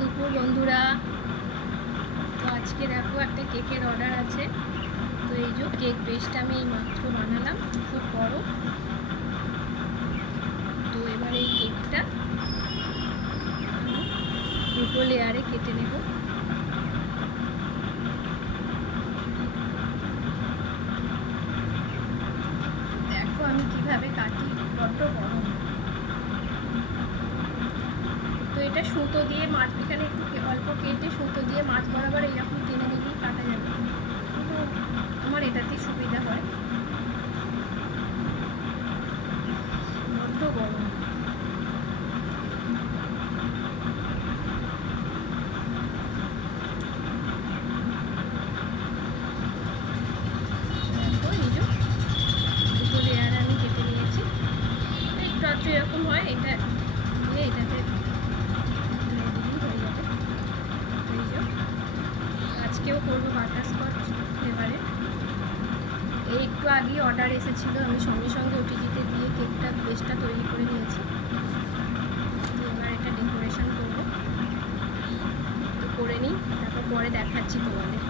দুপুর বন্ধুরা। তো আজকে দেখো একটা কেকের অর্ডার আছে। তো এই যে কেক বেসটা আমি এই মাত্র বানালাম, খুব বড়। তো এবার এই কেকটা দুটো লেয়ারে কেটে নেব। দেখো আমি কিভাবে কাটি, বড্ড গরম। তো এটা সুতো দিয়ে মাছ, এখানে একটু অল্প কেটে সুতো দিয়ে মাছ বরাবর এইরকম টেনে নিলেই কাটা যাবে, কিন্তু আমার এটাতেই সুবিধা হয়। বড্ড গরম। দেখো এই যে দুটো লেয়ার আমি কেটে নিয়েছি। একটু আধটু এরকম হয়, এটা দিয়ে এটাতে হয়ে যাবে। এই যে আজকেও করবো বাটারস্কচ ফ্লেভারে। এই একটু আগেই অর্ডার এসেছিলো, আমি সঙ্গে সঙ্গে ওটিজিতে দিয়ে কেকটা বেসটা তৈরি করে নিয়েছি। তো এবার এটা ডেকোরেশন করবো, তো করে নিই, তারপর পরে দেখাচ্ছি তোমাদের।